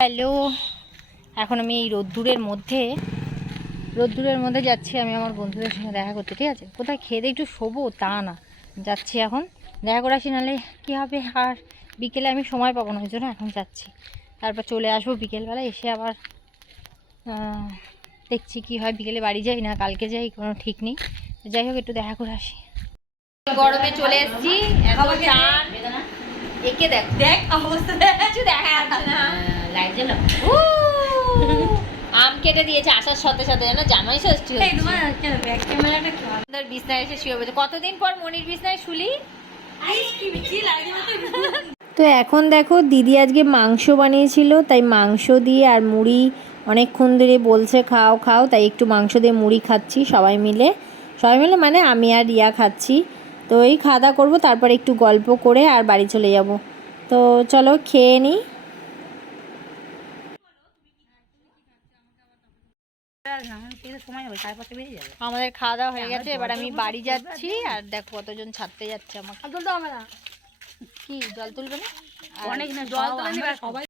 Hello, এখন আমি এই রোদ্দুরের মধ্যে যাচ্ছি আমি আমার বন্ধুদের সঙ্গে দেখা করতে। ঠিক আছে, কোথায় খেয়ে দিয়ে একটু শোবো তা না, যাচ্ছি এখন দেখা করে আসি, নাহলে কী হবে, আর বিকেলে আমি সময় পাবো না, ওই জন্য এখন যাচ্ছি। তারপর চলে আসবো বিকেলবেলা, এসে আবার দেখছি কি হয়, বিকেলে বাড়ি যাই না কালকে যাই কোনো ঠিক নেই। যাই হোক, একটু দেখা করে আসি। গরমে চলে এসেছি, একে দেখ দেখ অবস্থা, কিছু দেখা যাচ্ছে না। লাইট জ্বালাও। আম কেটে দিয়েছে আসার সাথে সাথে, জানো জামাই ষষ্ঠী হচ্ছে। বিছনায় এসে শুয়ে পড়েছে। কতদিন পর মনির বিছনায় শুলি। তো এখন দেখো, দিদি আজকে মাংস বানিয়েছিল, তাই মাংস দিয়ে আর মুড়ি অনেকক্ষণ ধরে বলছে খাও খাও, তাই একটু মাংস দিয়ে মুড়ি খাচ্ছি সবাই মিলে মানে আমি আর রিয়া খাচ্ছি। তো এই খাওয়া দাওয়া করবো, তারপরে একটু গল্প করে আর বাড়ি চলে যাব। তো চলো খেয়ে নিই। আমাদের খাওয়া দাওয়া হয়ে গেছে, এবার আমি বাড়ি যাচ্ছি। আর দেখো কতজন ছাড়তে যাচ্ছে আমাকে। কি জল তুলবে না? অনেক না জল তুলে সবাই।